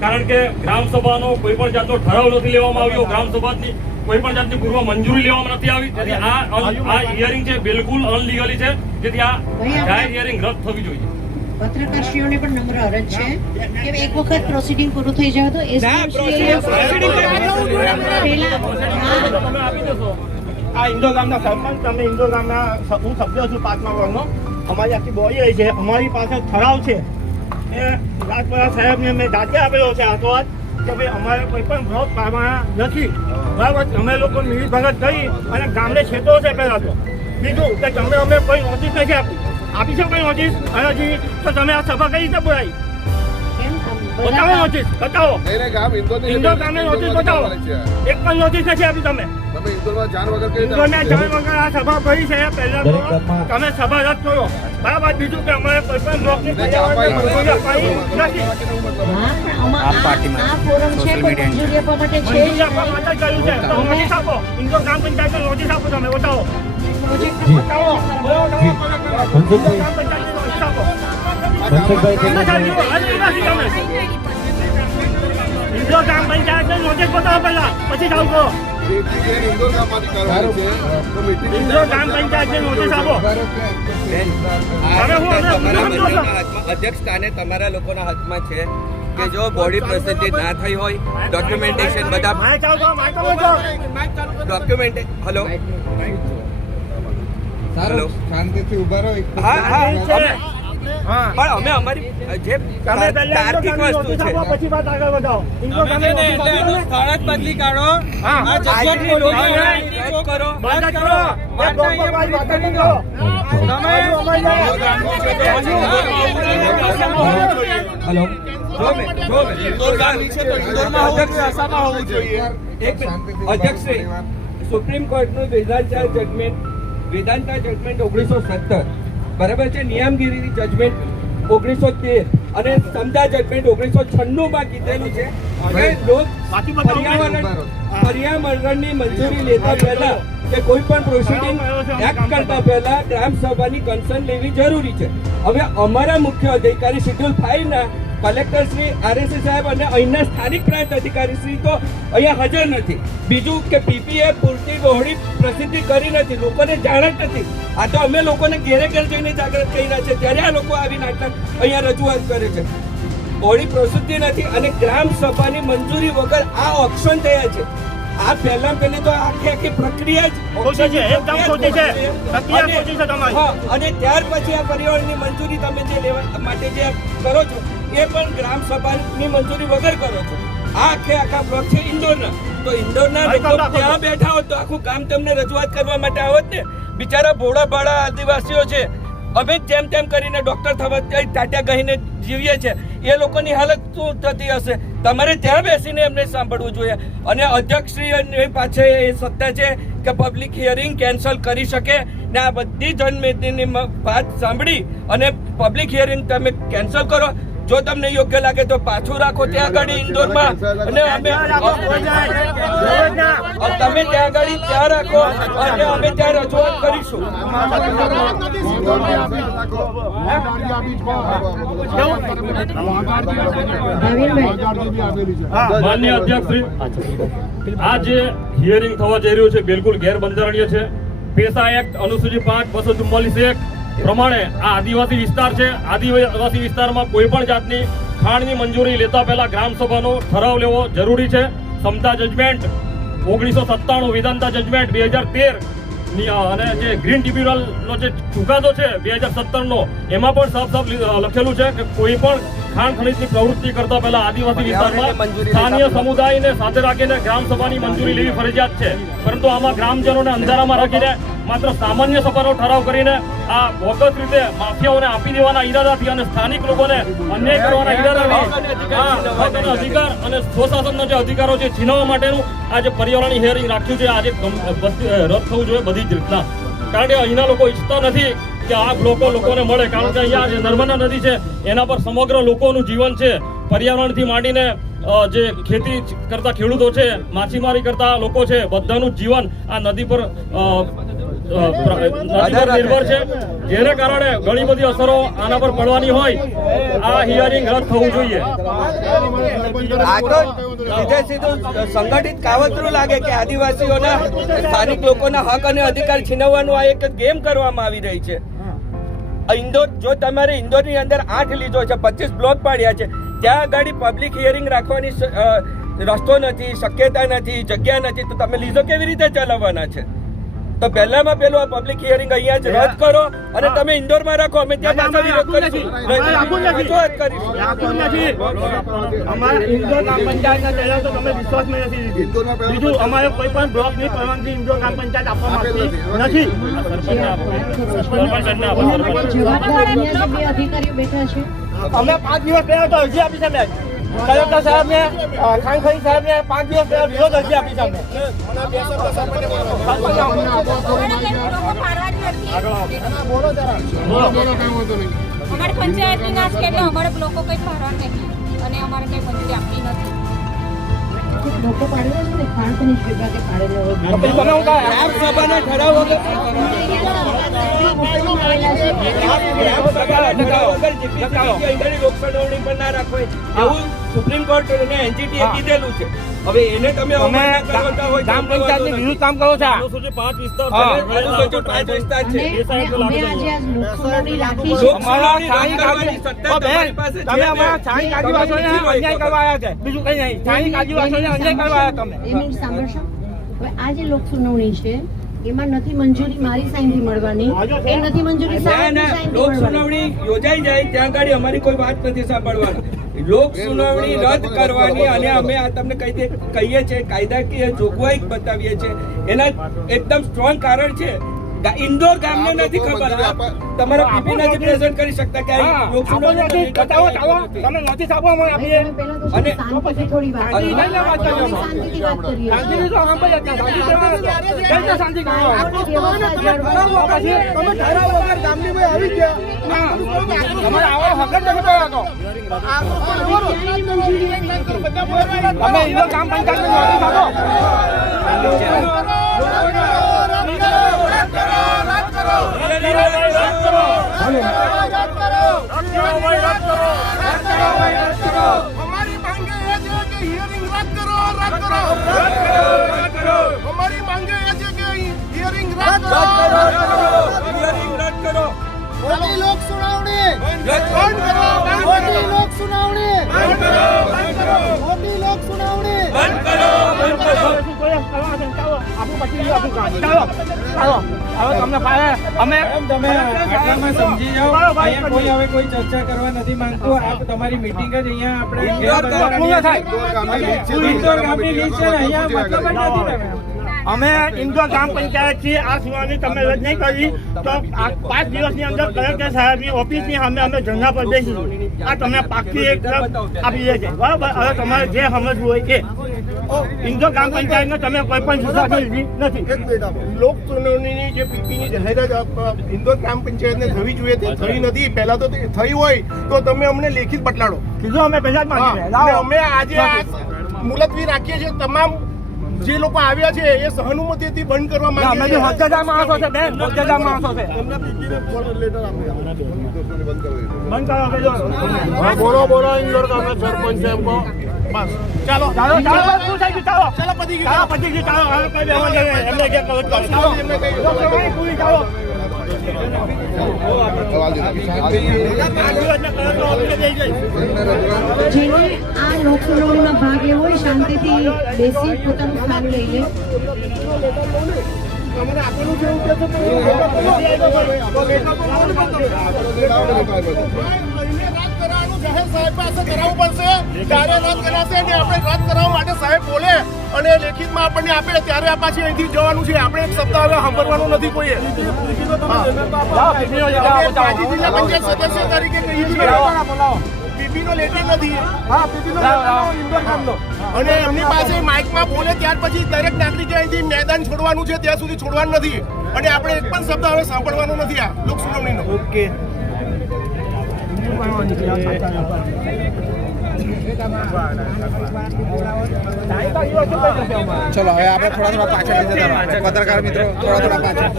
કારણ કે ગ્રામસભાનો કોઈ પણ જાતનો ઠરાવ નથી લેવામાં આવ્યો, ગ્રામસભાની કોઈ પણ જાતની પૂર્વ મંજૂરી લેવામાં નથી આવી, તેથી આ હિયરિંગ છે બિલકુલ અનલીગલી છે, જેથી આ જાહેર હિયરિંગ રદ થવી જોઈએ. પત્રકારશ્રીઓને પણ નમ્ર અરજ છે કે એક વખત પ્રોસિડિંગ પૂરું થઈ જાય તો આ ઇન્દોર ગામના સરપંચ, તમે ઇન્દોર ગામના હું સભ્ય છું 5મા વર્ગનો, અમારી આખી બોડી રહી છે, અમારી પાસે ઠરાવ છે એ રાજપરા સાહેબને મેં જાતે આપેલો છે હાથોહાથ કે ભાઈ અમારે કોઈ પણ વિરોધ કરવાના નથી, બરાબર. અમે લોકો મિલી ભગત કરી અને ગામને છેતો છે પહેલાં તો. બીજું કે તમે અમે કોઈ નોટિસ નથી આપી છે કોઈ નોટિસ હજી તો તમે આ સભા કઈ રીતે બોલાવી? બતાવો નોટિસ, બતાવો. ઇન્દોર ગામને નોટિસ બતાવો. એક પણ નોટિસ નથી આપી તમે. ઇન્દોરમાં જાણ વગર આ સભા ભરી છે. પહેલા તો તમે સભા રદ કરો, બરાબર. બીજું કે અમારે કોઈ પણ બ્લોકની મંજૂરી અપાઈ નથી. આ ફોરમ છે પણ મંજૂરી આપવા માટે છે મંજૂરી આપવા માટે કર્યું છે તો નોટિસ આપો. ઇન્દોર ગ્રામ પંચાયતને નોટિસ આપો, તમે બતાવો. બતાવો, ઇન્દોર ગ્રામ પંચાયતને નોટિસ બતાવો પહેલા, પછી જાવ કરો. ઇન્દોર ગ્રામ પંચાયતને નોટિસ આપો. અધ્યક્ષ સ્થાને તમારા લોકોના હાથમાં છે કે જો બોડી પ્રસિદ્ધિ ના થઈ હોય, ડોક્યુમેન્ટેશન બધા ડોક્યુમેન્ટ હલો હેલો શાંતિથી ઉભા રહો. પણ અમે અમારી જે તાર્કિક વસ્તુ છે પછી વાત આગળ વધાવો. સ્થળ જ બદલી કાઢો. કરો અધ્યક્ષ સુપ્રીમ કોર્ટનું વેદાંતા જજમેન્ટ 1917 બરાબર છે, નિયમગીરીની જજમેન્ટ 1913 અને સમજા જજમેન્ટ 1996 માં કીધેલું છે કે પર્યાવરણની મંજૂરી લેતા પહેલા કે કોઈ પણ પ્રોસિડિંગ એક્ટ કરતા પહેલા ગ્રામ સભાની કન્સર્ન લેવી જરૂરી છે. હવે અમારા મુખ્ય અધિકારી શેડ્યુલ 5 ના કલેક્ટર શ્રી આરએસએ સાહેબ અને અહીંના સ્થાનિક પ્રાંત અધિકારી શ્રી તો અહીંયા હાજર નથી. બીજું કે પીપીએ પૂરતી બહોળી પ્રસિદ્ધિ કરી નથી, લોકોને જાણ જ નથી. આ તો અમે લોકોને ઘેરે ઘેર જઈને જાગૃત કર્યા છે, ત્યારે આ લોકો આવી નાટક અહીંયા રજૂઆત કરે છે. બહોળી પ્રસિદ્ધિ નથી અને ગ્રામ સભાની મંજૂરી વગર આ ઓપ્શન થયા છે. આ પહેલા પહેલી તો આખી પ્રક્રિયા અને ત્યાર પછી આ પર્યાવરણની મંજૂરી તમે જે લેવા માટે જે કરો છો એ પણ ગ્રામ સભાની મંજૂરી વગર કરો છો. આ આખા બ્લોક છે ઇન્દોરના, તો ઇન્દોરના લોકો ત્યાં બેઠા હોત તો આખું ગામ તમને રજૂઆત કરવા માટે આવત ને. બિચારા ભોળા ભાડા આદિવાસીઓ છે, અમે જેમ તેમ કરીને ડોક્ટર થવા ટાટા કહીને જીવીએ છીએ, એ લોકોની હાલત શું થતી હશે? તમારે ત્યાં બેસીને એમને સાંભળવું જોઈએ. અને અધ્યક્ષશ્રી પાસે એ સત્તા છે કે પબ્લિક હિયરિંગ કેન્સલ કરી શકે ને આ બધી જનમેદનીની વાત સાંભળી અને પબ્લિક હિયરિંગ તમે કેન્સલ કરો. જો તમને યોગ્ય લાગે તો પાછું રાખો ત્યાં આગળ ઇન્દોરમાં, અને અમે તમે ત્યાં આગળ ત્યાં રાખો અને અમે ત્યાં રજૂઆત કરીશું. માનનીય અધ્યક્ષશ્રી, આ જે હિયરિંગ થવા જઈ રહ્યું છે બિલકુલ ગેરબંધારણીય છે. પેશા એક્ટ અનુસૂચિ 5 244 પ્રમાણે આ આદિવાસી વિસ્તાર છે. આદિવાસી વિસ્તારમાં કોઈ પણ જાતની ખાણની મંજૂરી લેતા પહેલા ગ્રામસભાનો ઠરાવ લેવો જરૂરી છે. સમતા જજમેન્ટ 1997, વેદાંતા જજમેન્ટ 2013 અને જે ગ્રીન ટ્રિબ્યુનલનો જે ચુકાદો છે 2017નો, એમાં પણ સાફ લખેલું છે કે કોઈ પણ ખાણ ખનીજની પ્રવૃત્તિ કરતા પહેલા આદિવાસી વિસ્તારમાં સ્થાનીય સમુદાયને સાથે રાખીને ગ્રામસભાની મંજૂરી લેવી ફરજિયાત છે. પરંતુ આમાં ગ્રામજનોને અંધારામાં રાખીને માત્ર સામાન્ય સભાનો ઠરાવ કરીને આ બોગસ રીતે માફિયાઓને આપી દેવાના ઈરાદાથી અને સ્થાનિક લોકોને અન્યાય કરવાના ઈરાદાથી અધિકાર અને સ્વશાસનના જે અધિકારો છે છીનવવા માટેનું આ જે પર્યાવરણની હિયરિંગ રાખ્યું છે આજે રદ થવું જોઈએ બધી જ રીતના. કારણ કે અહીંના લોકો ઈચ્છતા નથી કે આ લોકોને મળે, કારણ કે અહીંયા જે નર્મદા નદી છે એના પર સમગ્ર લોકોનું જીવન છે. પર્યાવરણથી માંડીને જે ખેતી કરતા ખેડૂતો છે, માછીમારી કરતા લોકો છે, બધાનું જીવન આ નદી પર નદી પર નિર્ભર છે, જેને કારણે ઘણી બધી અસરો આના પર પડવાની હોય આ હિયરિંગ રદ થવું જોઈએ. આ તો સીધે સીધું સંગઠિત કાવતરું લાગે કે આદિવાસીઓના સ્થાનિક લોકોના હક અને અધિકાર છીનવવાનું આ એક ગેમ કરવામાં આવી રહી છે. ઇન્દોર, જો તમારે ઇન્દોરની અંદર 8 લીધો છે, 25 બ્લોક પાડ્યા છે, ત્યાં આગળ પબ્લિક હિયરિંગ રાખવાની રસ્તો નથી, શક્યતા નથી, જગ્યા નથી, તો તમે લીધો કેવી રીતે ચલાવવાના છે? તો પહેલામાં પહેલું આ પબ્લિક હિયરિંગ અહીંયા જ રદ કરો અને તમે ઇન્દોરમાં રાખો. અમે ત્યાં પાછા વિરોધ કરીશું, રજૂઆત કરીશું. અમારે ઇન્દોર ગ્રામ પંચાયતના પહેલા તો તમે વિશ્વાસમાં નથી લીધી. બીજું અમારે કોઈ પણ બ્લોકની પરવાનગી ઇન્દોર ગ્રામ પંચાયત આપવા માંગતી નથી. જવાબદાર અન્ય જે બે અધિકારીઓ બેઠા છે અમે 5 દિવસ પહેલા તો અરજી આપી છે મેં કલેક્ટર સાહેબને, ખાનખરી સાહેબને 5 દિવસ પહેલા વિરોધ અરજી આપી છે અમે. અમારે પંચાયતની ના છે એટલે અમારે લોકો કઈ ફાળવા નહીં અને અમારે કઈ મંજૂરી આપવી નથી. લોકો પાડેલા છે ને ખાણ ખનીજ વિભાગે પાડેલો હોય. પછી તમે હું કહું, ગ્રામ સભાના ઠરાવ વગર લોકસંડોવણી પણ ના રાખો એવું સુપ્રીમ કોર્ટ અને એનજીટી એ કીધેલું છે. હવે એને તમે અવમાનના કરતા હોય ગ્રામ પંચાયતની વિરુદ્ધ કામ કરો છો. અનુસૂચિત 5 વિસ્તાર હા. છે. અનુસૂચિત 5 વિસ્તાર છે. અને અમે આજે આ લોકસભાની રાખી છે. અમારા સ્થાનિક તમે અમારા સ્થાનિક આદિવાસીઓને અન્યાય કરવા આવ્યા છે, બીજું કઈ નહીં. સ્થાનિક આદિવાસીઓને અન્યાય કરવા આવ્યા તમે. 2 મિનિટ સાંભળશો. હવે આ જે લોક સુનાવણી છે એમાં નથી મંજૂરી મારી સાઈનથી મળવાની, એ નથી મંજૂરી સાહેબની સાઈનથી લોક મળવાની. સુનાવણી યોજાઈ જાય ત્યાં આગળ અમારી કોઈ વાત નથી સાંભળવાની. લોક સુનાવણી રદ કરવાની અને અમે આ તમને કહીએ છીએ, કાયદાકીય જોગવાઈ બતાવીએ છીએ. એના એકદમ સ્ટ્રોંગ કારણ છે. ઇન્દોર ગામને નથી ખબર, તમારા પીપી નથી પ્રેઝન્ટ કરી શકતા કે આ લોક સુનાવણી બતાવો, તમે નોટિસ આપો, અમે આપીએ. તમે પહેલા તો શાંતિથી થોડી વાત કરો. શાંતિથી વાત કરીએ. શાંતિથી તો સાંભળી જ ના. શાંતિ કરવાનો તો. કઈ રીતે શાંતિ કરવાનો? આપણી વ્યવસ્થા જાળવવા પછી તમે ઠરાવ વગર ગામની ભાઈ આવી ગયા. ના, તમારે આવો હક જ નથી પડ્યો. ક્યાંયની મંજૂરી નથી. તમે ઇન્દોર ગ્રામ પંચાયતને નોટિસ આપો. हमारी मांगे ये है कि हियरिंग रद्द करो, रद्द करो, हमारी मांगे ये है कि हियरिंग रद्द करो, मोदी लोक सुनावणी बंद करो, मोदी लोक सुनावणी बंद करो, मोदी लोक सुनावणी બંધ કરો. આપણું પછી આપણું કામ. ચાલો હવે તમને ફાવે. અમે તમે આટલામાં સમજી જાઓ. અહીંયા કોઈ હવે કોઈ ચર્ચા કરવા નથી માંગતું. આ તમારી મીટિંગ જ અહીંયા આપણે પૂર્ણ થાય. ઇન્દોર ગામની લીસ્ટ છે ને, અહીંયા મતલબ જ નથી ને. અમે ઇન્દોર ગ્રામ પંચાયત થી આ સુનાવણી તમે રદ નહીં કરી તો 5 દિવસની અંદર કલેક્ટર સાહેબની ઓફિસની સામે અમે ધરણા પર બેસીશું. આ તમને પાકી એક આપી દે છે, બરાબર? હવે તમારે જે સમજવું હોય કે ઇન્દોર ગ્રામ પંચાયતને તમે કોઈ પણ સુધારણા લીધી નથી. લોક સુનાવણીની જે પીપીની જાહેરાત ઇન્દોર ગ્રામ પંચાયતને થવી જોઈએ તે થઈ નથી. પહેલા તો તે થઈ હોય તો તમે અમને લેખિત બતલાડો. કીધું અમે પહેલા જ માંગી અને લાવો. અમે આજે આ મુલતવી રાખીએ છીએ. તમામ જે લોકો આવ્યા છે એ સહાનુમતિથી બંધ કરવા અમે માંગીએ બી છીએ. હોદ્દેદાર માણસો છે બેન, હોદ્દેદાર માણસો છે. બંધ કરો બોલો ઇન્દોર ગામના સરપંચ સાહેબ કો બસ. ચાલો ચાલો ચાલો શું થઈ ગયું? ચાલો ચાલો પતી ગયું. ચાલો પતી ગયું. ચાલો હવે કોઈ બેહવા જાય એમને કે કરો ચાલો એમને કઈ દો. પૂરી ચાલો. જેને આ લોક સુનાવણીમાં ભાગ લેવો હોય શાંતિથી બેસી પોતાનું સ્થાન લઈ લે. અમને આપેલું છે એવું કહેશો તો લઈને રદ કરાવવાનું જાહેર સાહેબ પાસે કરાવવું પડશે. ત્યારે રદ કરાશે ને આપણે રદ કરાવવા માટે સાહેબ બોલે અને લેખિતમાં આપણને આપે ત્યારે આ પાછી અહીંથી જવાનું છે. આપણે એક સપ્તાહ હવે સાંભળવાનું નથી કોઈએ. પાછી જિલ્લા પંચાયત સદસ્ય તરીકે કહીએ છીએ પીપીનો લેટર નથી. અને એમની પાસે માઇકમાં બોલે ત્યાર પછી દરેક નાગરિકે અહીંથી મેદાન છોડવાનું છે, ત્યાં સુધી છોડવાનું નથી. અને આપણે એક પણ શબ્દ હવે સાંભળવાનો નથી આ લોક સુનાવણીનો. ઓકે. ચલો હવે આપણે થોડા પાછળ પત્રકાર મિત્રો થોડા પાછળ